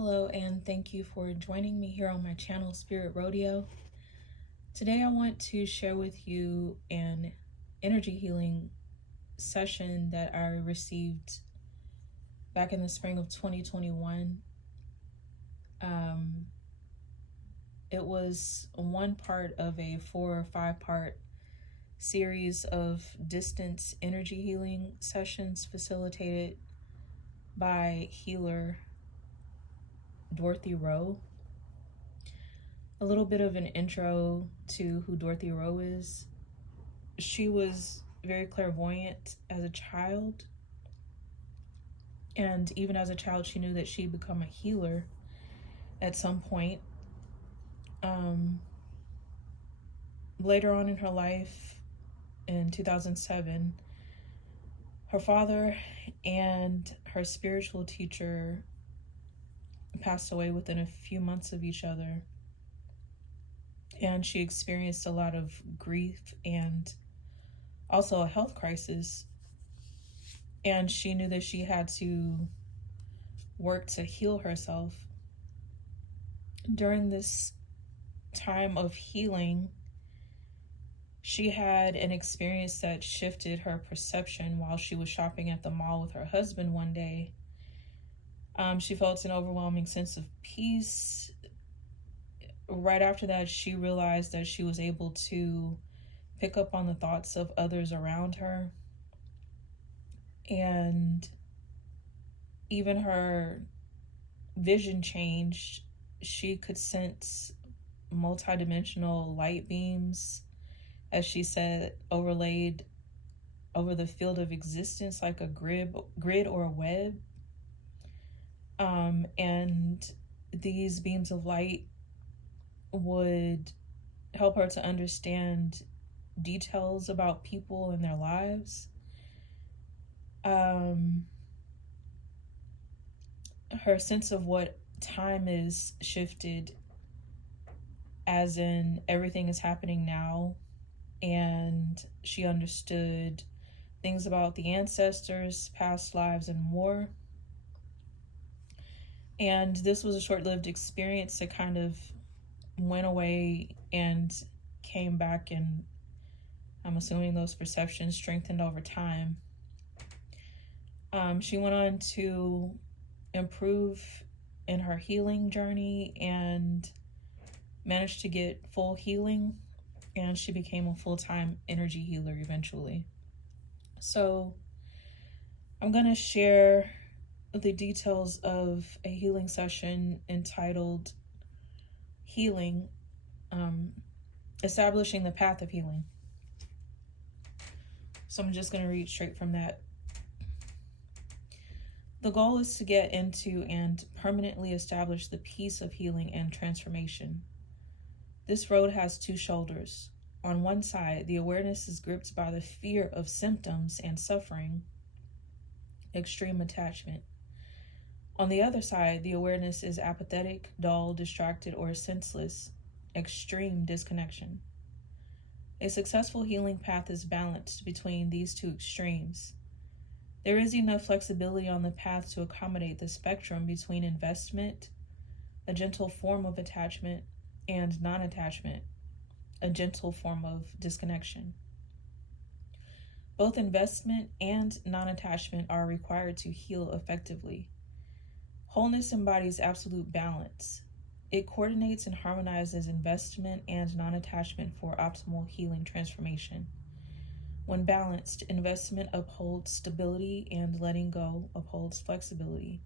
Hello, and thank you for joining me here on my channel, Spirit Rodeo. Today, I want to share with you an energy healing session that I received back in the spring of 2021. It was one part of a 4 or 5 part series of distance energy healing sessions facilitated by healer Dorothy Rowe. A little bit of an intro to who Dorothy Rowe is. She was very clairvoyant as a child. And even as a child, she knew that she'd become a healer at some point. Later on in her life, in 2007, her father and her spiritual teacher passed away within a few months of each other. And she experienced a lot of grief and also a health crisis. And she knew that she had to work to heal herself. During this time of healing, she had an experience that shifted her perception while she was shopping at the mall with her husband one day. She felt an overwhelming sense of peace. Right after that, she realized that she was able to pick up on the thoughts of others around her. And even her vision changed. She could sense multidimensional light beams, as she said, overlaid over the field of existence like a grid or a web. And these beams of light would help her to understand details about people and their lives. Her sense of what time is shifted, as in everything is happening now, and she understood things about the ancestors, past lives, and more. And this was a short-lived experience that kind of went away and came back, and I'm assuming those perceptions strengthened over time. She went on to improve in her healing journey and managed to get full healing, and she became a full-time energy healer eventually. So I'm going to share the details of a healing session entitled Healing, Establishing the Path of Healing. So I'm just going to read straight from that. The goal is to get into and permanently establish the peace of healing and transformation. This road has 2 shoulders. On one side, the awareness is gripped by the fear of symptoms and suffering, extreme attachment. On the other side, the awareness is apathetic, dull, distracted, or senseless, extreme disconnection. A successful healing path is balanced between these 2 extremes. There is enough flexibility on the path to accommodate the spectrum between investment, a gentle form of attachment, and non-attachment, a gentle form of disconnection. Both investment and non-attachment are required to heal effectively. Wholeness embodies absolute balance. It coordinates and harmonizes investment and non-attachment for optimal healing transformation. When balanced, investment upholds stability and letting go upholds flexibility.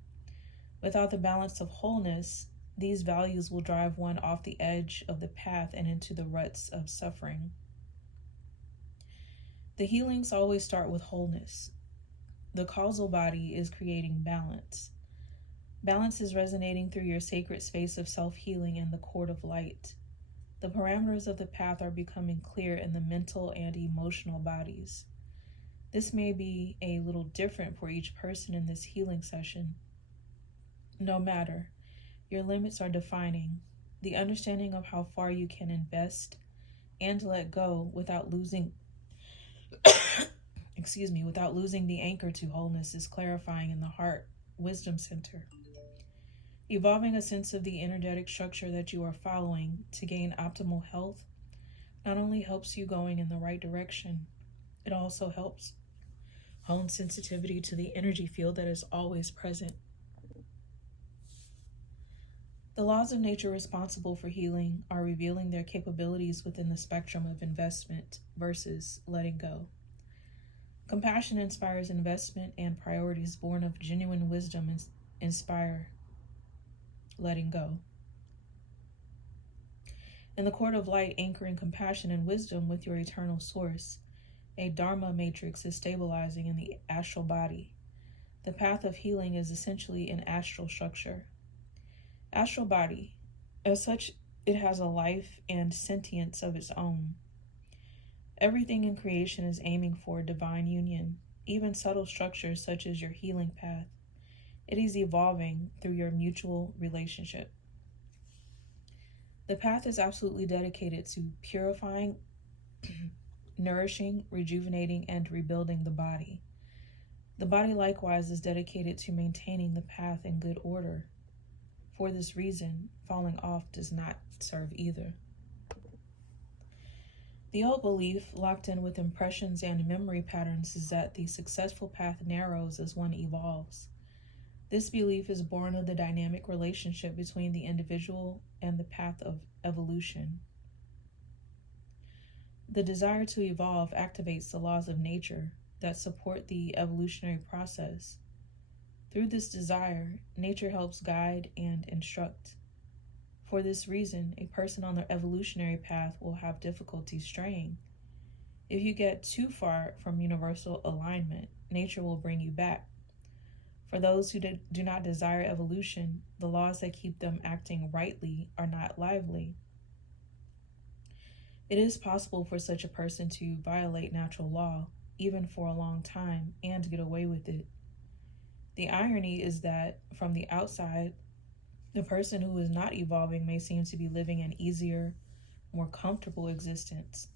Without the balance of wholeness, these values will drive one off the edge of the path and into the ruts of suffering. The healings always start with wholeness. The causal body is creating balance. Balance is resonating through your sacred space of self-healing in the court of light. The parameters of the path are becoming clear in the mental and emotional bodies. This may be a little different for each person in this healing session. No matter, your limits are defining. The understanding of how far you can invest and let go without losing the anchor to wholeness is clarifying in the heart wisdom center. Evolving a sense of the energetic structure that you are following to gain optimal health not only helps you going in the right direction, it also helps hone sensitivity to the energy field that is always present. The laws of nature responsible for healing are revealing their capabilities within the spectrum of investment versus letting go. Compassion inspires investment, and priorities born of genuine wisdom inspire letting go. In the court of light, anchoring compassion and wisdom with your eternal source, a Dharma matrix is stabilizing in the astral body. The path of healing is essentially an astral structure. Astral body, as such, it has a life and sentience of its own. Everything in creation is aiming for divine union, even subtle structures such as your healing path. It is evolving through your mutual relationship. The path is absolutely dedicated to purifying, nourishing, rejuvenating, and rebuilding the body. The body likewise is dedicated to maintaining the path in good order. For this reason, falling off does not serve either. The old belief, locked in with impressions and memory patterns, is that the successful path narrows as one evolves. This belief is born of the dynamic relationship between the individual and the path of evolution. The desire to evolve activates the laws of nature that support the evolutionary process. Through this desire, nature helps guide and instruct. For this reason, a person on their evolutionary path will have difficulty straying. If you get too far from universal alignment, nature will bring you back. For those who do not desire evolution, the laws that keep them acting rightly are not lively. It is possible for such a person to violate natural law, even for a long time, and get away with it. The irony is that from the outside, the person who is not evolving may seem to be living an easier, more comfortable existence,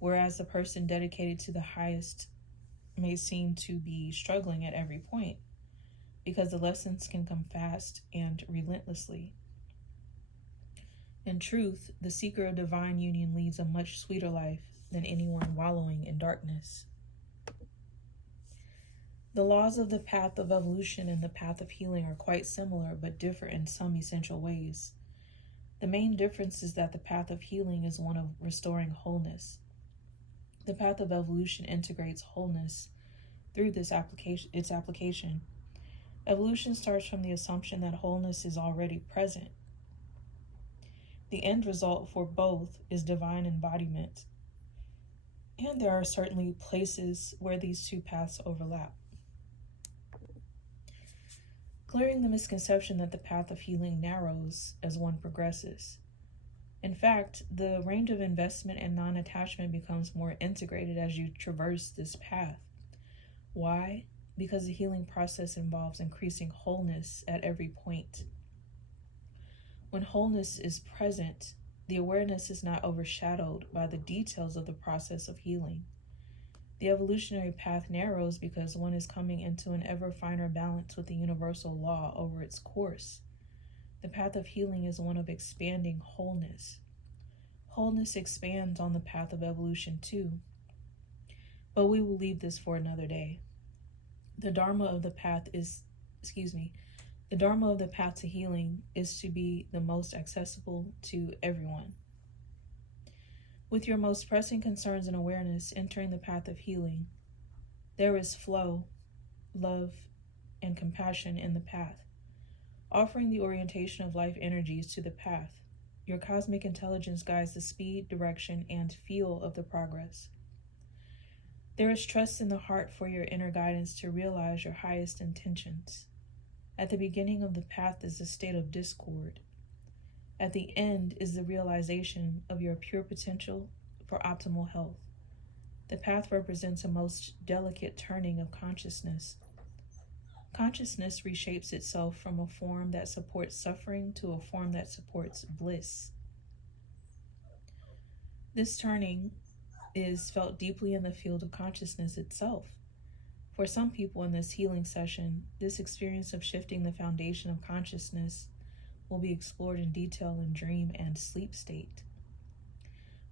whereas the person dedicated to the highest may seem to be struggling at every point, because the lessons can come fast and relentlessly. In truth, the seeker of divine union leads a much sweeter life than anyone wallowing in darkness. The laws of the path of evolution and the path of healing are quite similar, but differ in some essential ways. The main difference is that the path of healing is one of restoring wholeness. The path of evolution integrates wholeness through its application. Evolution starts from the assumption that wholeness is already present. The end result for both is divine embodiment. And there are certainly places where these two paths overlap. Clearing the misconception that the path of healing narrows as one progresses. In fact, the range of investment and non-attachment becomes more integrated as you traverse this path. Why? Because the healing process involves increasing wholeness at every point. When wholeness is present, the awareness is not overshadowed by the details of the process of healing. The evolutionary path narrows because one is coming into an ever finer balance with the universal law over its course. The path of healing is one of expanding wholeness. Wholeness expands on the path of evolution too. But we will leave this for another day. The Dharma of the path to healing is to be the most accessible to everyone. With your most pressing concerns and awareness entering the path of healing, there is flow, love, and compassion in the path, offering the orientation of life energies to the path. Your cosmic intelligence guides the speed, direction, and feel of the progress. There is trust in the heart for your inner guidance to realize your highest intentions. At the beginning of the path is a state of discord. At the end is the realization of your pure potential for optimal health. The path represents a most delicate turning of consciousness. Consciousness reshapes itself from a form that supports suffering to a form that supports bliss. This turning is felt deeply in the field of consciousness itself. For some people in this healing session, this experience of shifting the foundation of consciousness will be explored in detail in dream and sleep state.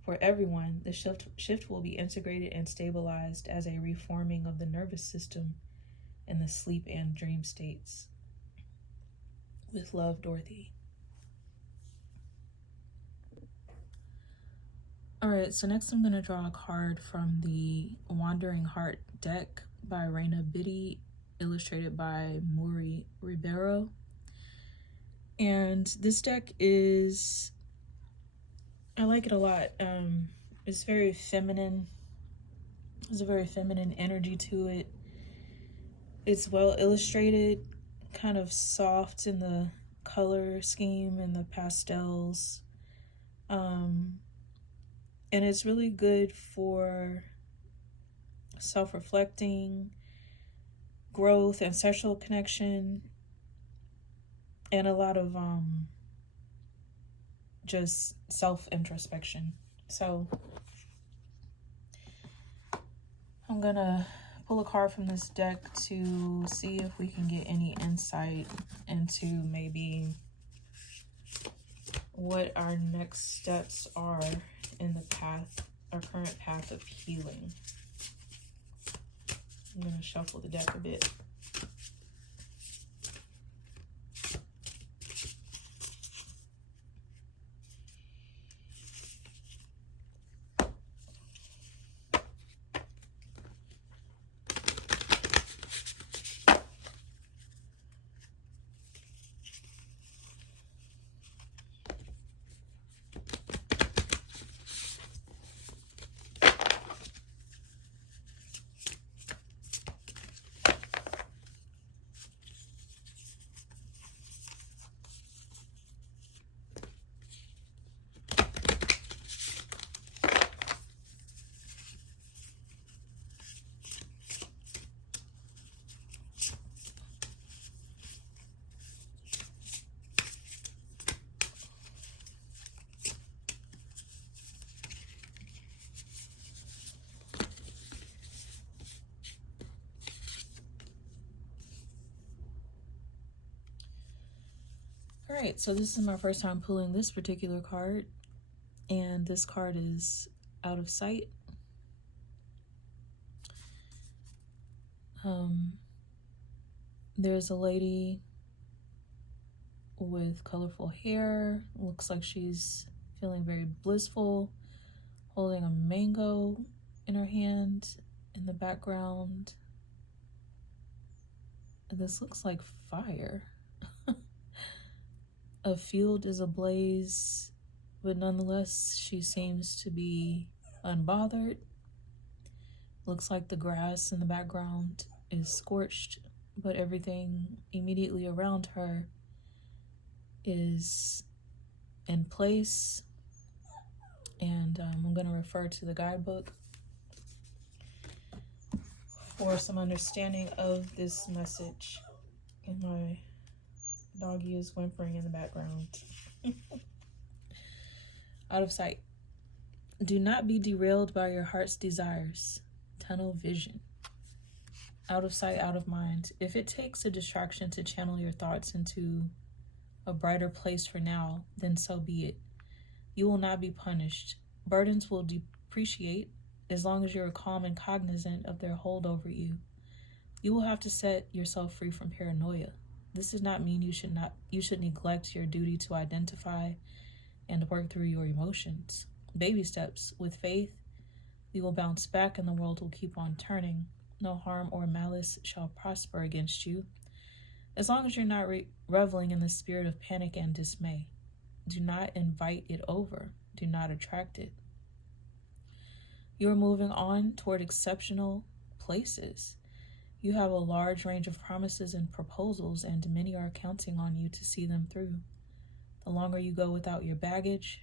For everyone, the shift will be integrated and stabilized as a reforming of the nervous system in the sleep and dream states. With love, Dorothy. All right, so next I'm going to draw a card from the Wandering Heart deck by Reina Biddy, illustrated by Muri Ribeiro. And this deck is, I like it a lot. It's very feminine. There's a very feminine energy to it. It's well illustrated, kind of soft in the color scheme and the pastels. And it's really good for self-reflecting, growth, ancestral connection, and a lot of just self-introspection. So I'm gonna pull a card from this deck to see if we can get any insight into maybe what our next steps are in the path, our current path of healing. I'm gonna shuffle the deck a bit. All right, so this is my first time pulling this particular card, and this card is Out of Sight. There's a lady with colorful hair. Looks like she's feeling very blissful, holding a mango in her hand. In the background, this looks like fire. A field is ablaze, but nonetheless, she seems to be unbothered. Looks like the grass in the background is scorched, but everything immediately around her is in place. And I'm going to refer to the guidebook for some understanding of this message. And my doggy is whimpering in the background. Out of sight. Do not be derailed by your heart's desires. Tunnel vision. Out of sight, out of mind. If it takes a distraction to channel your thoughts into a brighter place for now, then so be it. You will not be punished. Burdens will depreciate as long as you are calm and cognizant of their hold over you. You will have to set yourself free from paranoia. This does not mean you should neglect your duty to identify and work through your emotions. Baby steps. With faith, you will bounce back and the world will keep on turning. No harm or malice shall prosper against you, as long as you're not reveling in the spirit of panic and dismay. Do not invite it over. Do not attract it. You are moving on toward exceptional places. You have a large range of promises and proposals, and many are counting on you to see them through. The longer you go without your baggage,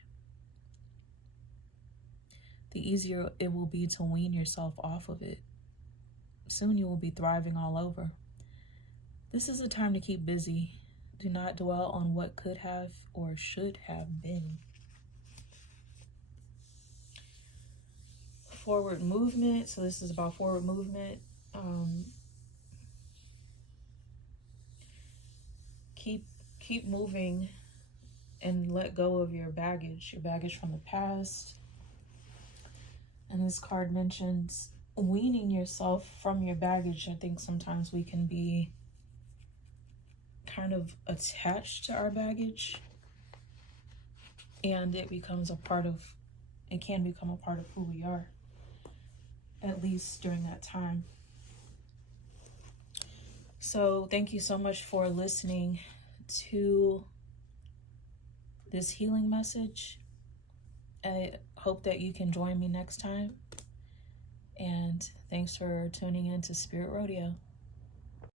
the easier it will be to wean yourself off of it. Soon you will be thriving all over. This is a time to keep busy. Do not dwell on what could have or should have been. Forward movement. So this is about forward movement. Keep moving and let go of your baggage from the past. And this card mentions weaning yourself from your baggage. I think sometimes we can be kind of attached to our baggage, and it can become a part of who we are, at least during that time. So thank you so much for listening to this healing message. I hope that you can join me next time. And thanks for tuning in to Spirit Rodeo.